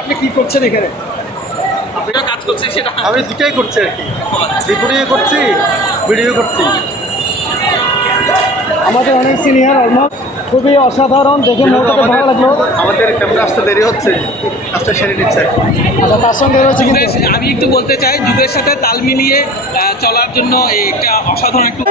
আপনি কি করছেন এখানে? আপনারা কাজ করছেন সেটা আমি দুটাই করছি আর কি, রিপোর্টিং করছি, ভিডিও করছি। আমাদের অনেক সিনিয়র অলমোস্ট খুবই অসাধারণ দেখে মনটাকে ভালো লাগলো। আমাদের ক্যামেরা আসতে দেরি হচ্ছে, কাজটা সেরে নিচ্ছে। আচ্ছা, তার সঙ্গে রয়েছে কিন্তু আমি একটু বলতে চাই যুগের সাথে তাল মিলিয়ে চলার জন্য একটা অসাধারণ একটু